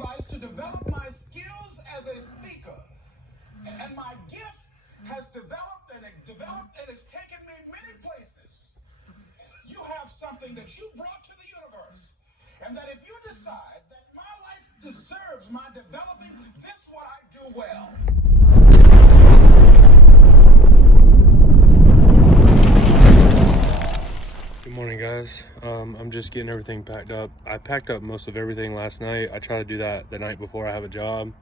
advice to develop my skills as a speaker. And my gift has developed and it's taken me many places. You have something that you brought to the universe. And that if you decide that my life deserves my developing, this is what I do well. Good morning, guys. I'm just getting everything packed up. I packed up most of everything last night. I try to do that the night before I have a job.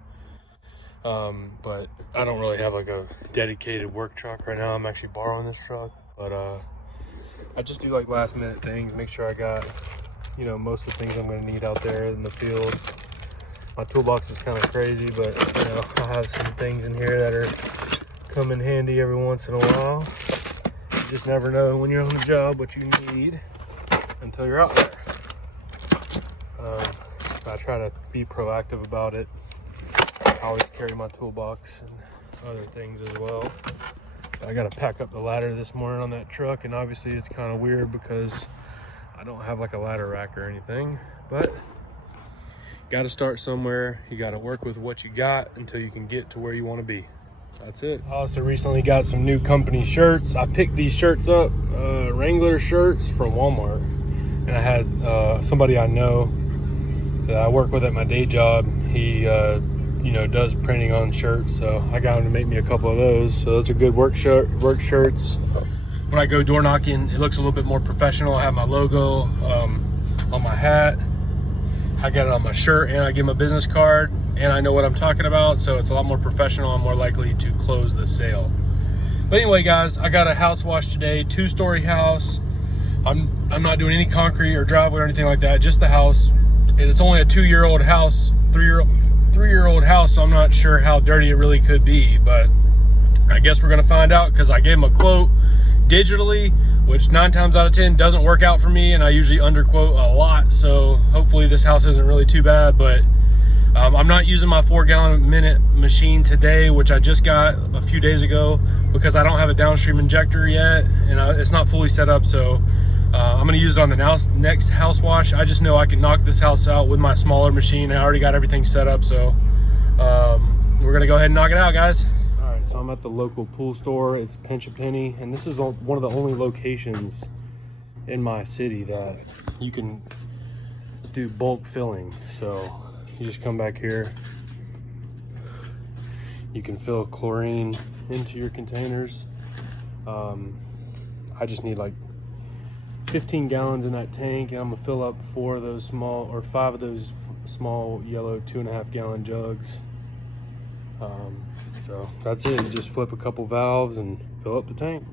But I don't really have like a dedicated work truck right now. I'm actually borrowing this truck, but I just do like last minute things, make sure I got, you know, most of the things I'm going to need out there in the field. My toolbox is kind of crazy, but you know, I have some things in here that are come in handy every once in a while. You just never know when you're on the job what you need until you're out there. I try to be proactive about it. I always carry my toolbox and other things as well. I got to pack up the ladder this morning on that truck, and obviously it's kind of weird because I don't have like a ladder rack or anything, but got to start somewhere. You got to work with what you got until you can get to where you want to be. That's it. I also recently got some new company shirts. I picked these shirts up, Wrangler shirts from Walmart, and I had somebody I know that I work with at my day job. He you know, does printing on shirts, so I got him to make me a couple of those. So those are good work shirts. When I go door knocking, it looks a little bit more professional. I have my logo on my hat, I got it on my shirt, and I give him a business card, and I know what I'm talking about, so it's a lot more professional. I'm more likely to close the sale. But anyway, guys, I got a house wash today, 2-story house. I'm not doing any concrete or driveway or anything like that, just the house. And it's only a 2-year-old house, three-year-old house, so I'm not sure how dirty it really could be, but I guess we're gonna find out, because I gave him a quote digitally, which 9 times out of 10 doesn't work out for me, and I usually underquote a lot, so hopefully this house isn't really too bad. But I'm not using my 4-gallon-a-minute machine today, which I just got a few days ago, because I don't have a downstream injector yet, and it's not fully set up, so I'm gonna use it on the next house wash. I just know I can knock this house out with my smaller machine. I already got everything set up, so we're gonna go ahead and knock it out, guys. All right, so I'm at the local pool store. It's Pinch a Penny, and this is one of the only locations in my city that you can do bulk filling. So you just come back here. You can fill chlorine into your containers. I just need like 15 gallons in that tank, and I'm gonna fill up 5 of those small yellow 2.5 gallon jugs. So that's it. You just flip a couple valves and fill up the tank.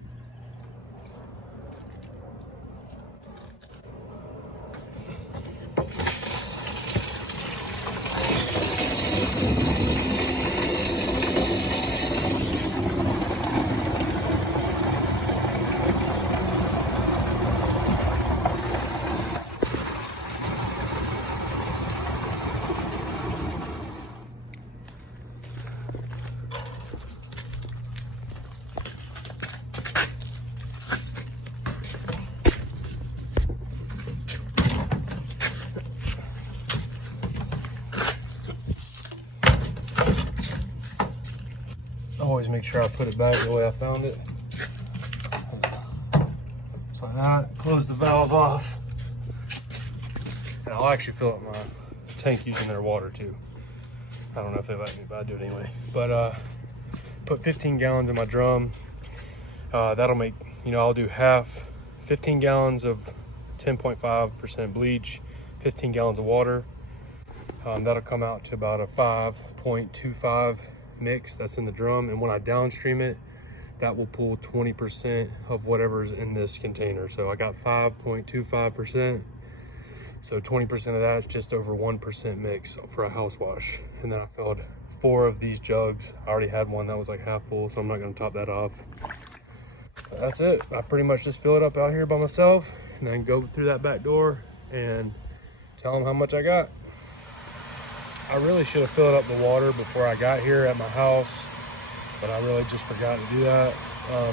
Always make sure I put it back the way I found it. Just like that. Close the valve off. And I'll actually fill up my tank using their water too. I don't know if they let me, but I do it anyway. But put 15 gallons in my drum. That'll make, you know, I'll do 15 gallons of 10.5% bleach, 15 gallons of water. That'll come out to about a 5.25 mix that's in the drum, and when I downstream it, that will pull 20% of whatever's in this container. So I got 5.25%, so 20% of that is just over 1% mix for a house wash. And then I filled 4 of these jugs. I already had one that was like half full, so I'm not going to top that off. But that's it. I pretty much just fill it up out here by myself, and then go through that back door and tell them how much I got. I really should have filled up the water before I got here at my house, but I really just forgot to do that.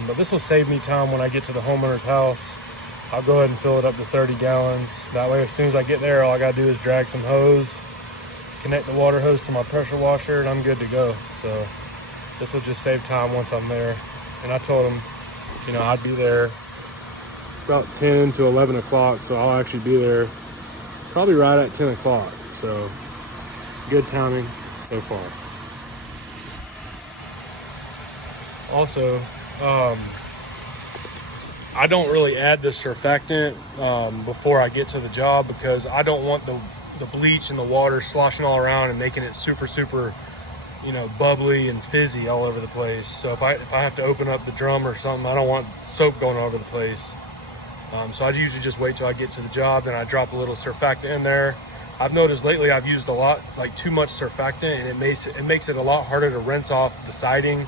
But this will save me time when I get to the homeowner's house. I'll go ahead and fill it up to 30 gallons. That way, as soon as I get there, all I gotta do is drag some hose connect the water hose to my pressure washer, and I'm good to go. So this will just save time once I'm there. And I told him, you know, I'd be there about 10 to 11 o'clock, so I'll actually be there probably right at 10 o'clock. So good timing so far. Also, I don't really add the surfactant before I get to the job, because I don't want the bleach and the water sloshing all around and making it super, you know, bubbly and fizzy all over the place. So if I have to open up the drum or something, I don't want soap going all over the place. So I usually just wait till I get to the job, then I drop a little surfactant in there. I've noticed lately I've used a lot, like too much surfactant, and it makes it a lot harder to rinse off the siding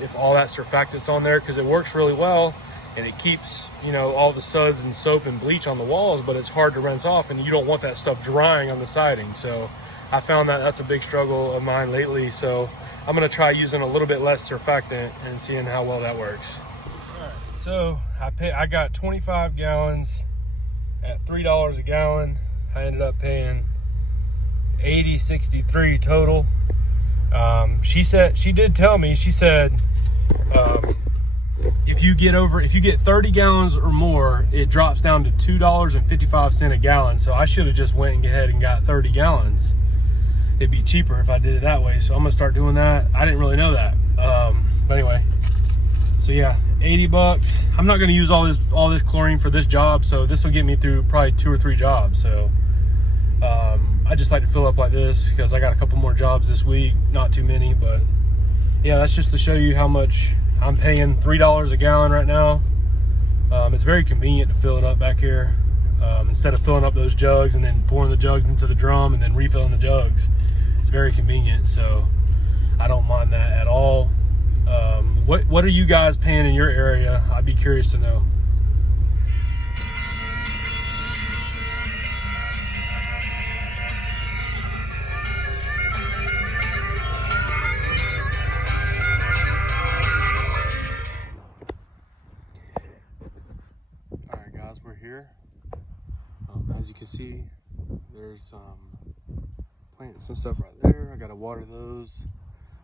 if all that surfactant's on there, because it works really well and it keeps, you know, all the suds and soap and bleach on the walls, but it's hard to rinse off, and you don't want that stuff drying on the siding. So I found that that's a big struggle of mine lately. So I'm gonna try using a little bit less surfactant and seeing how well that works. All right, so I got 25 gallons at $3 a gallon. I ended up paying $80.63 total. She did tell me, she said, if you get 30 gallons or more, it drops down to $2.55 a gallon. So I should have just went ahead and got 30 gallons. It'd be cheaper if I did it that way. So I'm gonna start doing that. I didn't really know that. But anyway, so yeah, 80 bucks. I'm not gonna use all this chlorine for this job, so this will get me through probably 2 or 3 jobs. So I just like to fill up like this because I got a couple more jobs this week, not too many, but yeah, that's just to show you how much I'm paying. $3 a gallon right now. It's very convenient to fill it up back here, instead of filling up those jugs and then pouring the jugs into the drum and then refilling the jugs. It's very convenient, so I don't mind that at all. What are you guys paying in your area? I'd be curious to know. Alright guys, we're here. As you can see, there's plants and stuff right there. I gotta water those.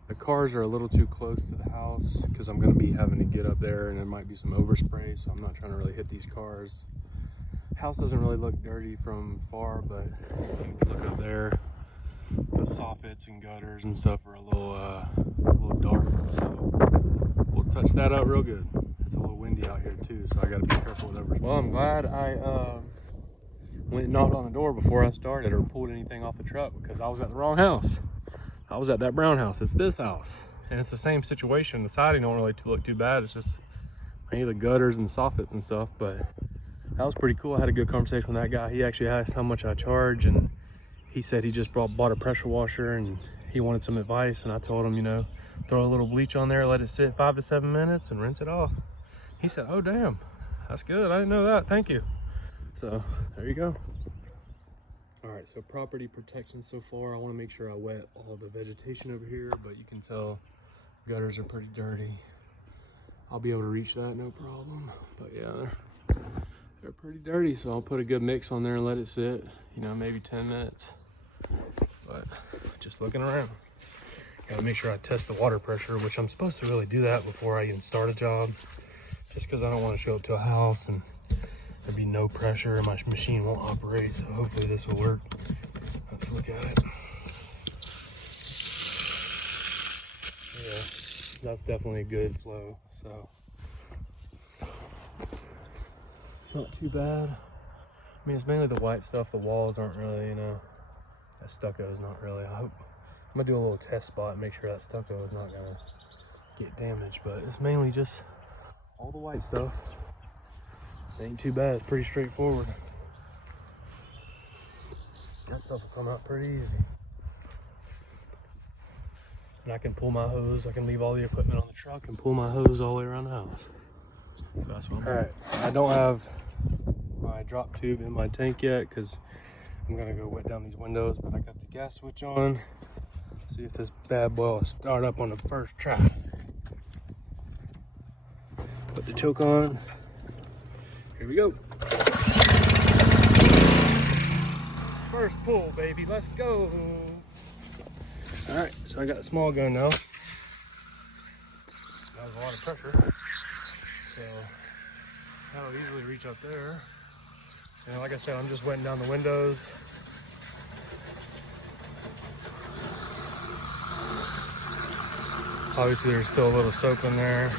The cars are a little too close to the house because I'm going to be having to get up there, and there might be some overspray, so I'm not trying to really hit these cars. House doesn't really look dirty from far, but you can look up there. The soffits and gutters and stuff are a little dark, so we'll touch that up real good. It's a little windy out here too, so I got to be careful with overspray. Well, I'm glad I went and knocked on the door before I started or pulled anything off the truck, because I was at the wrong house. I was at that brown house. It's this house, and it's the same situation. The siding don't really look too bad. It's just maybe the gutters and soffits and stuff, but that was pretty cool. I had a good conversation with that guy. He actually asked how much I charge, and he said he just bought a pressure washer and he wanted some advice, and I told him, you know, throw a little bleach on there, let it sit 5 to 7 minutes and rinse it off. He said, oh damn, that's good, I didn't know that, thank you. So there you go. All right, so property protection so far. I want to make sure I wet all the vegetation over here, but you can tell gutters are pretty dirty. I'll be able to reach that, no problem. But yeah, they're pretty dirty, so I'll put a good mix on there and let it sit, you know, maybe 10 minutes. But just looking around. Gotta make sure I test the water pressure, which I'm supposed to really do that before I even start a job, just because I don't want to show up to a house and there'd be no pressure and my machine won't operate. So hopefully this will work. Let's look at it. Yeah, that's definitely a good flow. So not too bad. I mean, it's mainly the white stuff. The walls aren't really, you know, that stucco is not really. I hope I'm gonna do a little test spot and make sure that stucco is not gonna get damaged, but it's mainly just all the white stuff. Ain't too bad, it's pretty straightforward. That stuff will come out pretty easy. And I can pull my hose, I can leave all the equipment on the truck and pull my hose all the way around the house. So that's what I'm doing. All right, I don't have my drop tube in my tank yet because I'm gonna go wet down these windows, but I got the gas switch on. See if this bad boy will start up on the first try. Put the choke on. Here we go. First pull, baby, let's go. So I got a small gun now. That was a lot of pressure. So that'll easily reach up there. And like I said, I'm just wetting down the windows. Obviously there's still a little soap in there.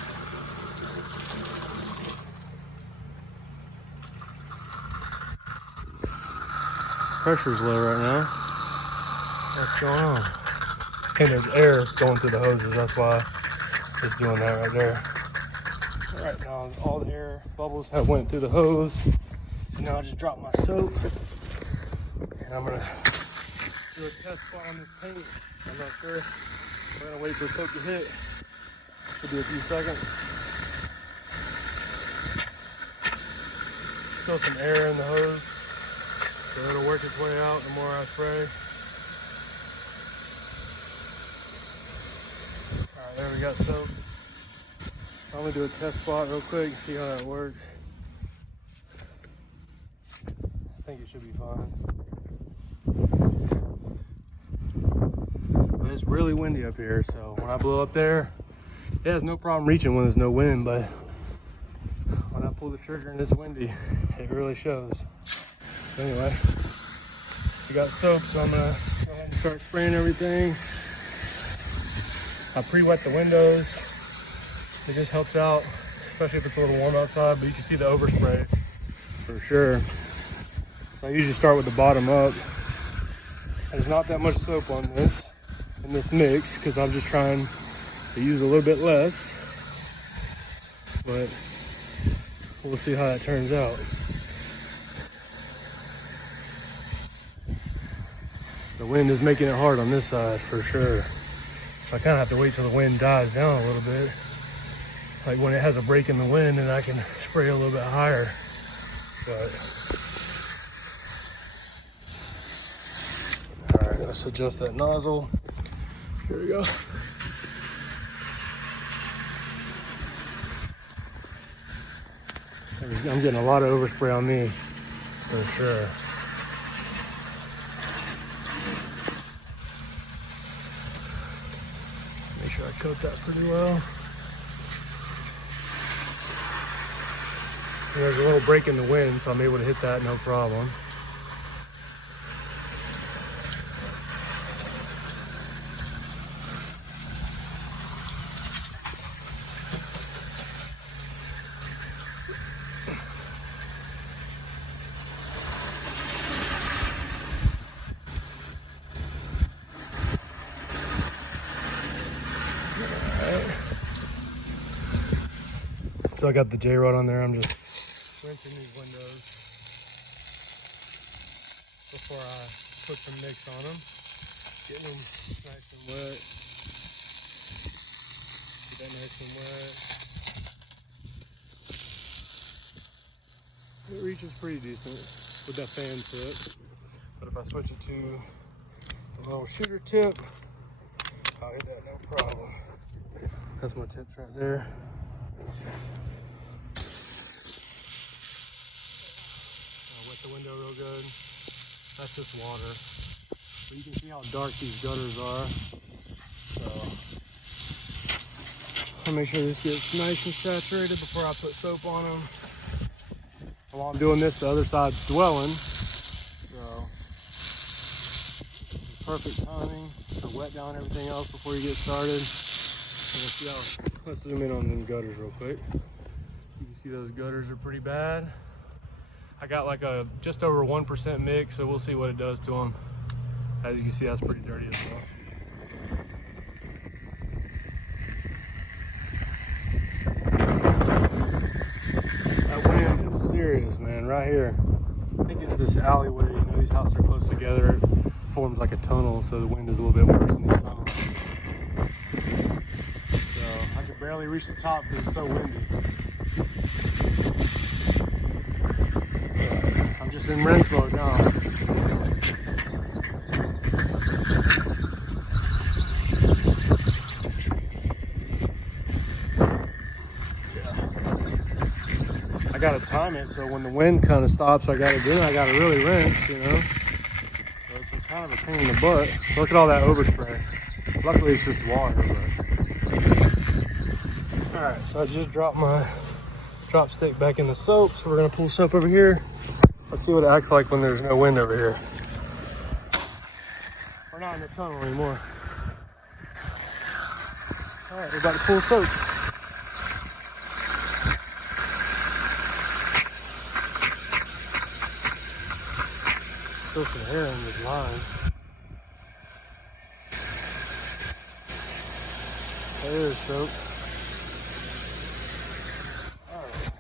Pressure's low right now. What's going on? And there's air going through the hoses, that's why it's doing that right there. All right, now all the air bubbles have went through the hose. So now I just dropped my soap. And I'm gonna do a test spot on this paint. I'm not sure. We're gonna wait for the soap to hit. Could be a few seconds. Still some air in the hose. So it'll work its way out the more I spray. Alright, there we got soap. I'm gonna do a test spot real quick, see how that works. I think it should be fine. But it's really windy up here, so when I blow up there, it has no problem reaching when there's no wind, but when I pull the trigger and it's windy, it really shows. Anyway, we got soap, so I'm gonna go ahead and start spraying everything. I pre-wet the windows. It just helps out, especially if it's a little warm outside, but you can see the overspray for sure. So I usually start with the bottom up. There's not that much soap on this, in this mix, because I'm just trying to use a little bit less, but we'll see how that turns out. The wind is making it hard on this side for sure. So I kind of have to wait till the wind dies down a little bit. Like when it has a break in the wind, and I can spray a little bit higher. But all right, let's adjust that nozzle. Here we go. I'm getting a lot of overspray on me for sure. Make sure I coat that pretty well. And there's a little break in the wind, so I'm able to hit that no problem. So I got the J-rod on there. I'm just rinsing these windows before I put some mix on them. Getting them nice and wet. Get that nice and wet. It reaches pretty decent with that fan tip. But if I switch it to a little shooter tip, I'll hit that no problem. That's my tips right there. The window real good. That's just water. But you can see how dark these gutters are. So I'll make sure this gets nice and saturated before I put soap on them. And while I'm doing this, the other side's dwelling. So this is perfect timing to wet down everything else before you get started. And let's see how, let's zoom in on them gutters real quick. You can see those gutters are pretty bad. I got like a just over 1% mix, so we'll see what it does to them. As you can see, that's pretty dirty as well. That wind is serious, man, right here. I think it's this alleyway. You know, these houses are close together. It forms like a tunnel, so the wind is a little bit worse in these tunnels. So I could barely reach the top because it's so windy. Just in rinse mode now. Yeah. I gotta time it so when the wind kind of stops, I gotta really rinse, you know. So it's kind of a pain in the butt. Look at all that overspray. Luckily it's just water, but. Alright, so I just dropped my drop stick back in the soap, so we're gonna pull soap over here. Let's see what it acts like when there's no wind over here. We're not in the tunnel anymore. Alright, we're about to pull soap. Still some hair in this line. There's soap. Alright.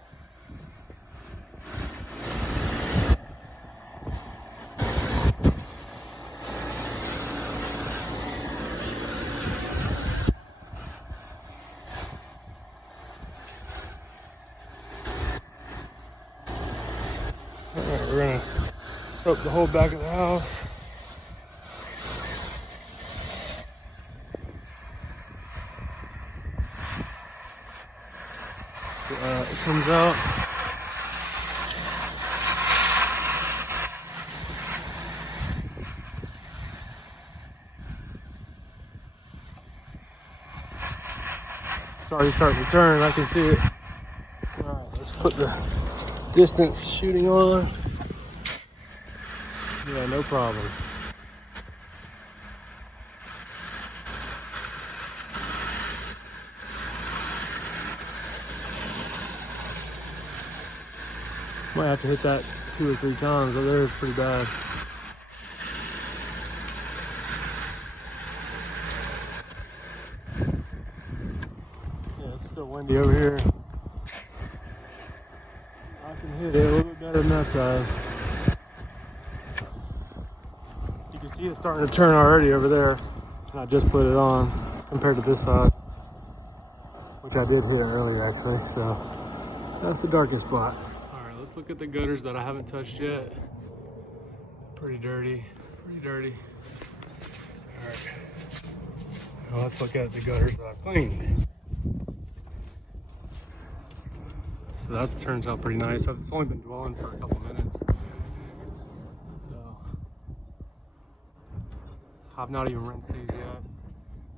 Alright, we're gonna soap the whole back of the house. It comes out. It's already starting to turn, I can see it. Alright, let's put the distance shooting on. Yeah, no problem. Might have to hit that 2 or 3 times, but there is pretty bad. Yeah, it's still windy over here. I can hit it a little bit better than that side. You can see it starting to turn already over there. And I just put it on compared to this side, which I did hit earlier actually. So that's the darkest spot. Let's look at the gutters that I haven't touched yet. Pretty dirty, pretty dirty. All right, now let's look at the gutters that I've cleaned. So that turns out pretty nice. It's only been dwelling for a couple minutes. So I've not even rinsed these yet.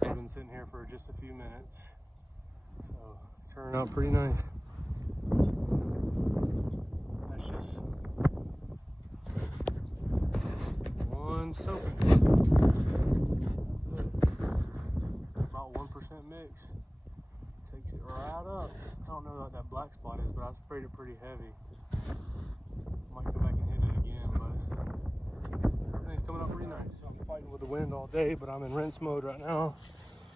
They've been sitting here for just a few minutes. So turned out pretty nice. Just one soaping. That's it. About 1% mix. Takes it right up. I don't know what that black spot is, but I sprayed it pretty heavy. Might come back and hit it again, but everything's coming up pretty nice. So I'm fighting with the wind all day, but I'm in rinse mode right now.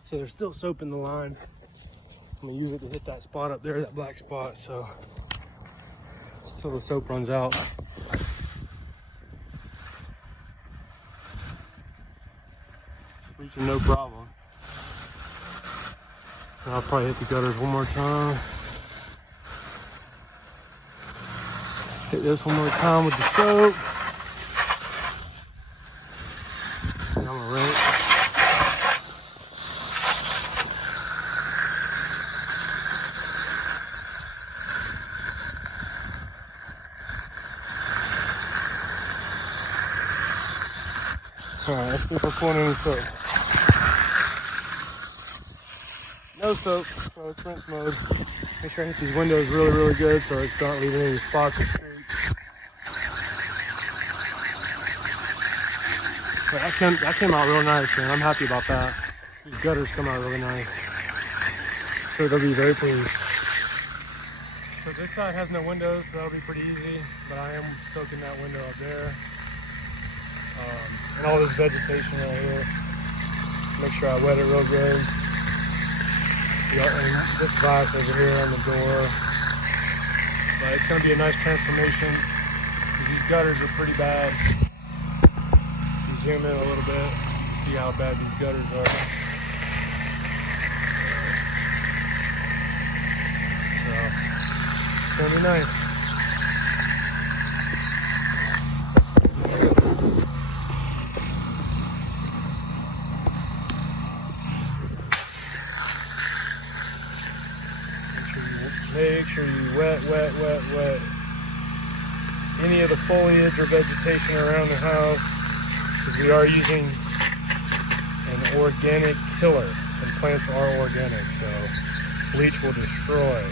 So there's still soap in the line. I'm gonna use it to hit that spot up there, that black spot. So till the soap runs out. It's reaching no problem. And I'll probably hit the gutters one more time. Hit this one more time with the soap. And I'm gonna rinse. Alright, let's see if we're pulling any soap. No soap, so it's rinse mode. Make sure I hit these windows really, really good so it's not leaving any spots or streaks. But that came out real nice, man. I'm happy about that. These gutters come out really nice. So they'll be very pleased. So this side has no windows, so that'll be pretty easy. But I am soaking that window up there. And all this vegetation right here. Make sure I wet it real good. And this glass over here on the door. But it's going to be a nice transformation. These gutters are pretty bad. You zoom in a little bit, see how bad these gutters are. So, it's going to be nice. Make sure you wet any of the foliage or vegetation around the house, because we are using an organic killer, and plants are organic, so bleach will destroy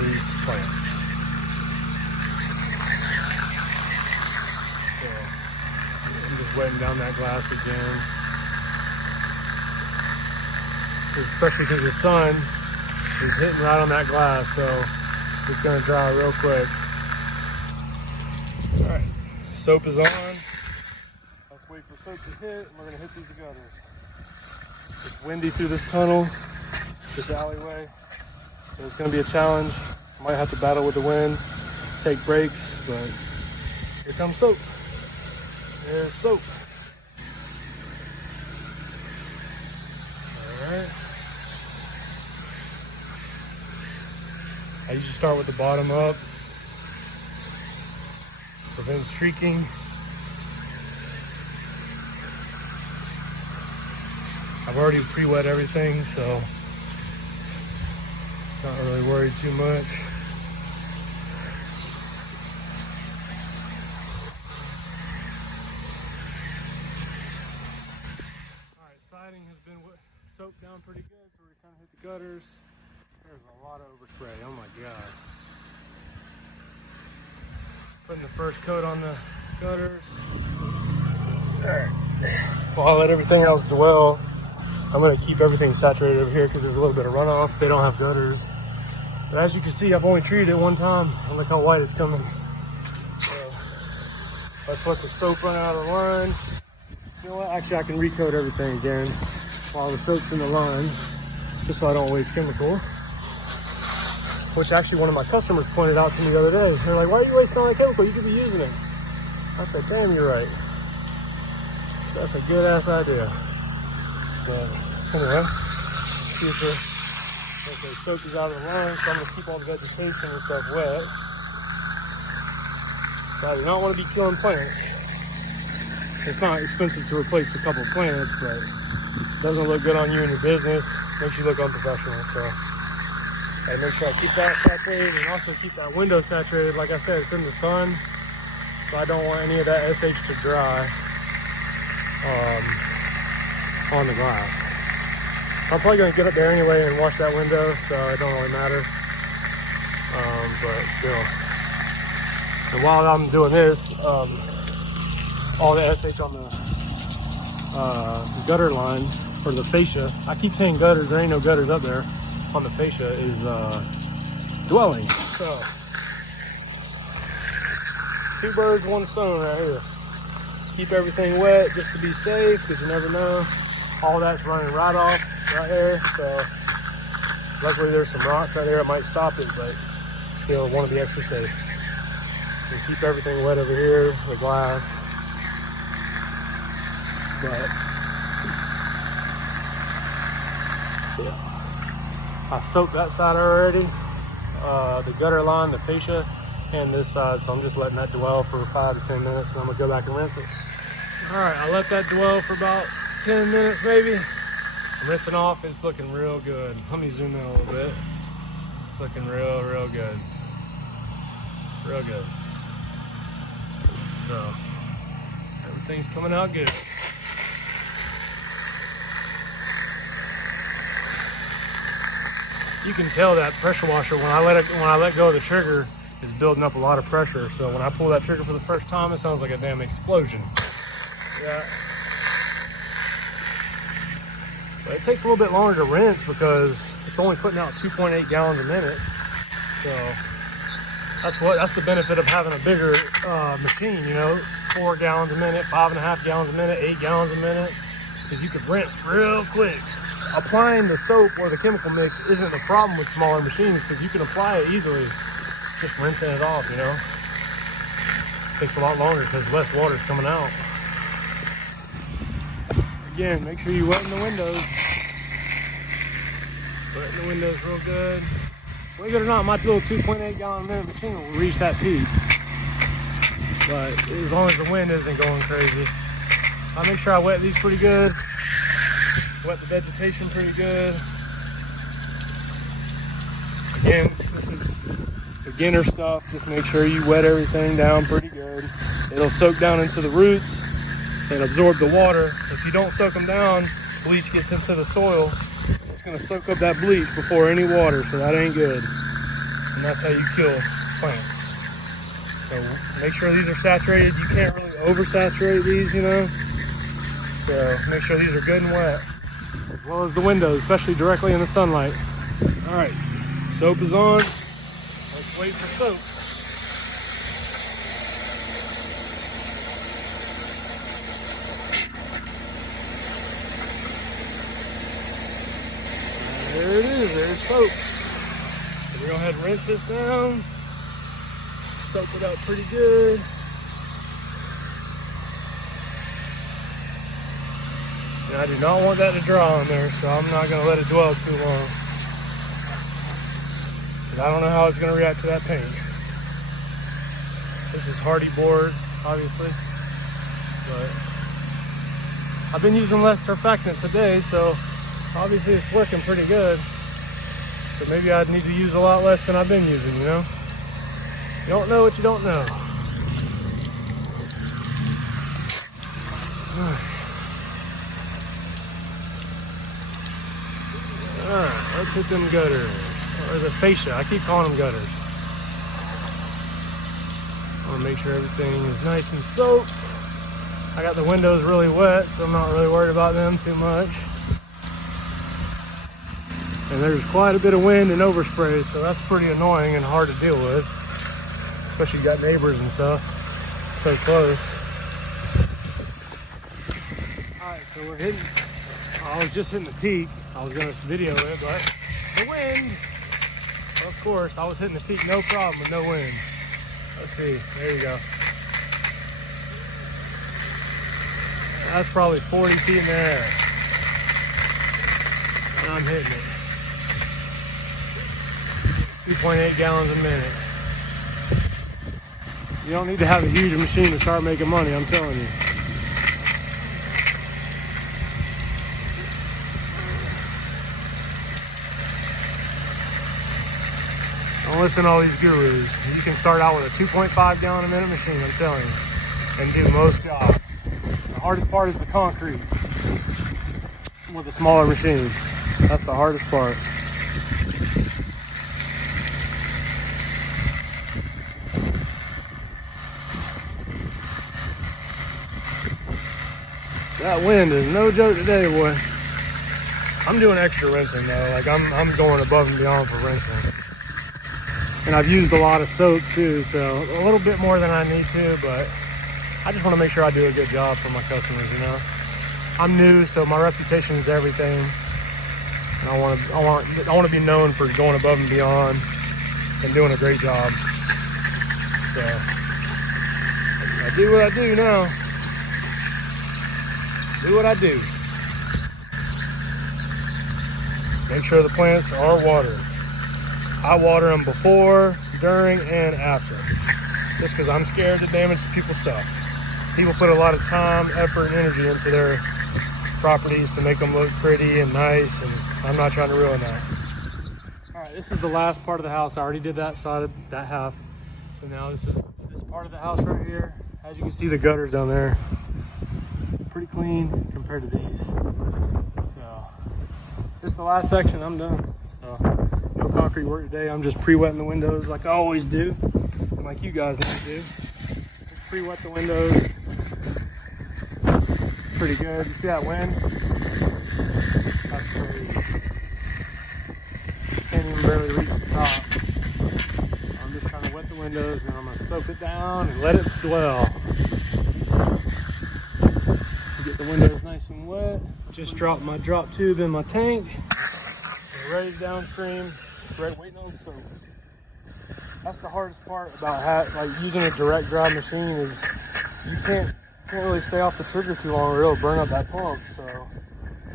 these plants. So I'm just wetting down that glass again, especially because the sun is hitting right on that glass, so it's going to dry real quick. All right, soap is on. Let's wait for soap to hit, and we're going to hit these gutters. It's windy through this tunnel, this alleyway, so it's going to be a challenge. Might have to battle with the wind, take breaks, but here comes soap. There's soap. All right. I usually start with the bottom up, prevent streaking. I've already pre-wet everything, so not really worried too much. All right, siding has been soaked down pretty good, so we're trying to hit the gutters. There's a lot of overspray, oh my God. Putting the first coat on the gutters. All right. While I let everything else dwell, I'm gonna keep everything saturated over here because there's a little bit of runoff. They don't have gutters. But as you can see, I've only treated it one time. And look how white it's coming. So let's let the soap run out of the line. You know what? Actually, I can recoat everything again while the soap's in the line, just so I don't waste chemical. Which actually one of my customers pointed out to me the other day. They're like, why are you wasting all that chemical? You could be using it. I said, damn, you're right. So that's a good ass idea. But anyway, see if the soap is out of the line, so I'm gonna keep all the vegetation and stuff wet. So I do not want to be killing plants. It's not expensive to replace a couple plants, but it doesn't look good on you and your business. Makes you look unprofessional. So I make sure I keep that saturated and also keep that window saturated. Like I said, it's in the sun, so I don't want any of that SH to dry on the glass. I'm probably going to get up there anyway and wash that window, so it don't really matter. But still. And while I'm doing this, all the SH on the gutter line, or the fascia, I keep saying gutters, there ain't no gutters up there, on the fascia is dwelling. So, 2 birds, 1 stone right here. Keep everything wet just to be safe, because you never know. All that's running right off right here, so luckily there's some rocks right there. It might stop it, but still want to be extra safe. And keep everything wet over here, the glass. But yeah, I soaked that side already, the gutter line, the fascia, and this side, so I'm just letting that dwell for 5 to 10 minutes, and I'm gonna go back and rinse it. All right, I let that dwell for about 10 minutes maybe. I'm rinsing off, it's looking real good. Let me zoom in a little bit. Looking real good. Real good. So, everything's coming out good. You can tell that pressure washer when I let go of the trigger is building up a lot of pressure. So when I pull that trigger for the first time, it sounds like a damn explosion. Yeah. But it takes a little bit longer to rinse because it's only putting out 2.8 gallons a minute. So that's the benefit of having a bigger machine, you know, 4 gallons a minute, 5.5 gallons a minute, 8 gallons a minute, because you can rinse real quick. Applying the soap or the chemical mix isn't the problem with smaller machines because you can apply it easily, just rinsing it off, you know. It takes a lot longer because less water is coming out. Again, make sure you wet in the windows. Wet in the windows real good. Believe it or not, my little 2.8 gallon a minute machine will reach that peak. But as long as the wind isn't going crazy. I make sure I wet these pretty good. Wet the vegetation pretty good. Again, this is beginner stuff. Just make sure you wet everything down pretty good. It'll soak down into the roots and absorb the water. If you don't soak them down, bleach gets into the soil. It's gonna soak up that bleach before any water, so that ain't good. And that's how you kill plants. So make sure these are saturated. You can't really oversaturate these, you know. So make sure these are good and wet, as well as the windows, especially directly in the sunlight. All right, soap is on. Let's wait for soap. There it is, there's soap. So we're gonna go ahead and rinse this down. Soak it up pretty good. And I do not want that to dry on there, so I'm not gonna let it dwell too long. But I don't know how it's gonna react to that paint. This is hardy board, obviously. But I've been using less surfactant today, so obviously it's working pretty good. So maybe I'd need to use a lot less than I've been using, you know? You don't know what you don't know. Alright, let's hit them gutters. Or the fascia, I keep calling them gutters. I want to make sure everything is nice and soaked. I got the windows really wet, so I'm not really worried about them too much. And there's quite a bit of wind and overspray, so that's pretty annoying and hard to deal with. Especially you got neighbors and stuff so close. Alright, so we're hitting, I was just hitting the peak. I was gonna video it, but the wind, of course, I was hitting the peak no problem with no wind. Let's see, there you go. That's probably 40 feet in the air. And I'm hitting it. 2.8 gallons a minute. You don't need to have a huge machine to start making money, I'm telling you. Don't listen to all these gurus. You can start out with a 2.5 gallon a minute machine, I'm telling you, and do most jobs. The hardest part is the concrete with a smaller machine. That's the hardest part. That wind is no joke today, boy. I'm doing extra rinsing though. Like I'm going above and beyond for rinsing. And I've used a lot of soap too, so a little bit more than I need to, but I just want to make sure I do a good job for my customers, you know. I'm new, so my reputation is everything. And I want to be known for going above and beyond and doing a great job. So I do what I do now. Do what I do. Make sure the plants are watered. I water them before, during, and after. Just because I'm scared to damage people's stuff. People put a lot of time, effort, and energy into their properties to make them look pretty and nice, and I'm not trying to ruin that. All right, this is the last part of the house. I already did that side of that half. So now this is this part of the house right here. As you can see, the gutters down there. Pretty clean compared to these. So this is the last section, I'm done. So no concrete work today. I'm just pre-wetting the windows like I always do, and like you guys need to do. Just pre-wet the windows. Pretty good. You see that wind? That's crazy. Can't even barely reach the top. I'm just trying to wet the windows, and I'm gonna soak it down and let it dwell. Get the windows nice and wet. Just dropped my drop tube in my tank. We're ready to downstream. Waiting on soap. That's the hardest part about using a direct dry machine is you can't really stay off the trigger too long or it'll burn up that pump. So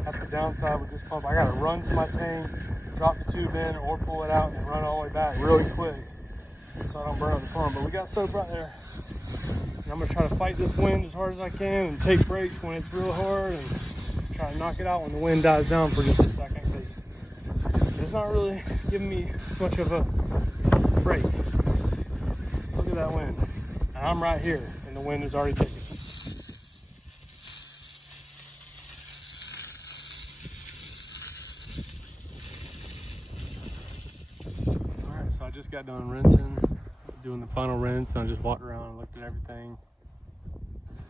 that's the downside with this pump. I gotta run to my tank, drop the tube in, or pull it out and run all the way back really quick so I don't burn up the pump. But we got soap right there. And I'm gonna try to fight this wind as hard as I can and take breaks when it's real hard and try to knock it out when the wind dies down for just a second, because it's not really giving me much of a break. Look at that wind. And I'm right here and the wind is already taking. just got done rinsing, doing the final rinse, and I just walked around and looked at everything.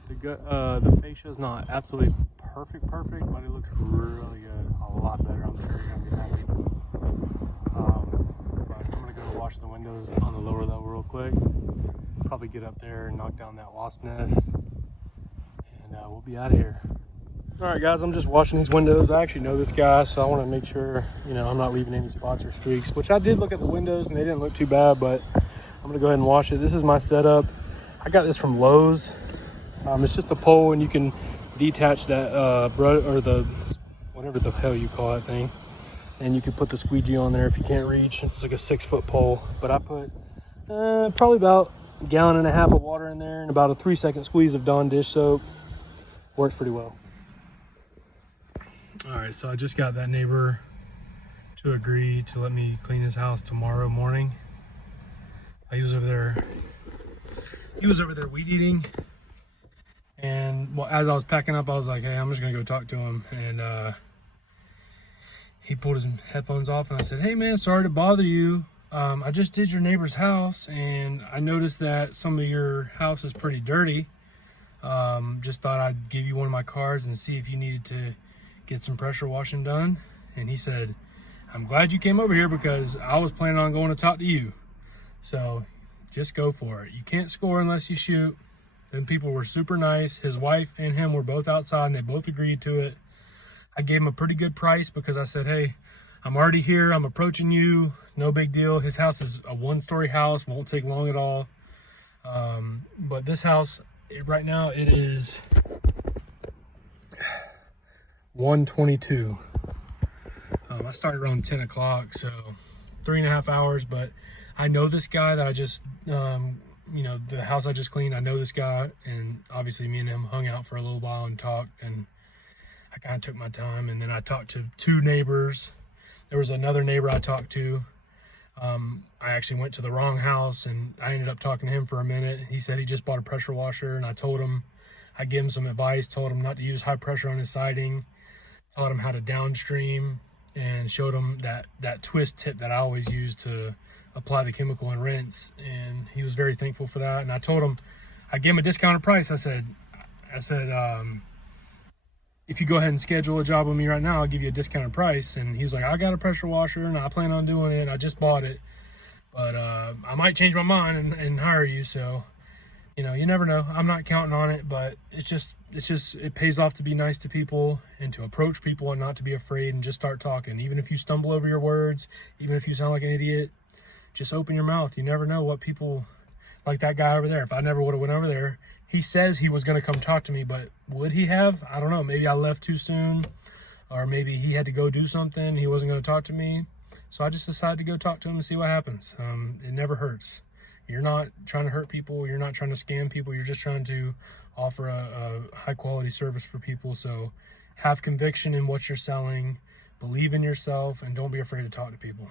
The fascia is not absolutely perfect, but it looks really good. A lot better. I'm sure you're gonna be happy. But I'm gonna go wash the windows on the lower level real quick. Probably get up there and knock down that wasp nest, and we'll be out of here. All right, guys, I'm just washing these windows. I actually know this guy, so I want to make sure, you know, I'm not leaving any spots or streaks, which I did look at the windows and they didn't look too bad, but I'm gonna go ahead and wash it. This is my setup. I got this from Lowe's. It's just a pole, and you can detach that or the whatever the hell you call that thing, and you can put the squeegee on there if you can't reach. It's like a 6-foot pole, but I put probably about a gallon and a half of water in there and about a 3-second squeeze of Dawn dish soap. Works pretty well. All right, so I just got that neighbor to agree to let me clean his house tomorrow morning. He was over there weed eating, and well, as I was packing up, I was like, hey, I'm just gonna go talk to him. And he pulled his headphones off, and I said, hey man, sorry to bother you. I just did your neighbor's house, and I noticed that some of your house is pretty dirty. Just thought I'd give you one of my cards and see if you needed to get some pressure washing done. And he said, I'm glad you came over here because I was planning on going to talk to you. So just go for it. You can't score unless you shoot. Then people were super nice. His wife and him were both outside, and they both agreed to it. I gave him a pretty good price because I said, hey, I'm already here. I'm approaching you. No big deal. His house is a 1-story house. Won't take long at all. But this house, right now, it is 1:22. I started around 10 o'clock, so 3.5 hours. But I know this guy that I just, you know, the house I just cleaned, I know this guy, and obviously me and him hung out for a little while and talked, and I kind of took my time. And then I talked to 2 neighbors. There was another neighbor I talked to. I actually went to the wrong house, and I ended up talking to him for a minute. He said he just bought a pressure washer, and I told him, I gave him some advice, told him not to use high pressure on his siding, taught him how to downstream, and showed him that twist tip that I always use to apply the chemical and rinse. And he was very thankful for that. And I told him, I gave him a discounted price. I said, if you go ahead and schedule a job with me right now, I'll give you a discounted price. And he's like, I got a pressure washer and I plan on doing it. I just bought it, but I might change my mind and hire you. So, you know, you never know. I'm not counting on it, but it pays off to be nice to people and to approach people and not to be afraid and just start talking. Even if you stumble over your words, even if you sound like an idiot, just open your mouth. You never know what people, like that guy over there. If I never would have went over there, he says he was going to come talk to me, but would he have? I don't know. Maybe I left too soon, or maybe he had to go do something. He wasn't going to talk to me. So I just decided to go talk to him and see what happens. It never hurts. You're not trying to hurt people. You're not trying to scam people. You're just trying to offer a high quality service for people. So have conviction in what you're selling, believe in yourself, and don't be afraid to talk to people.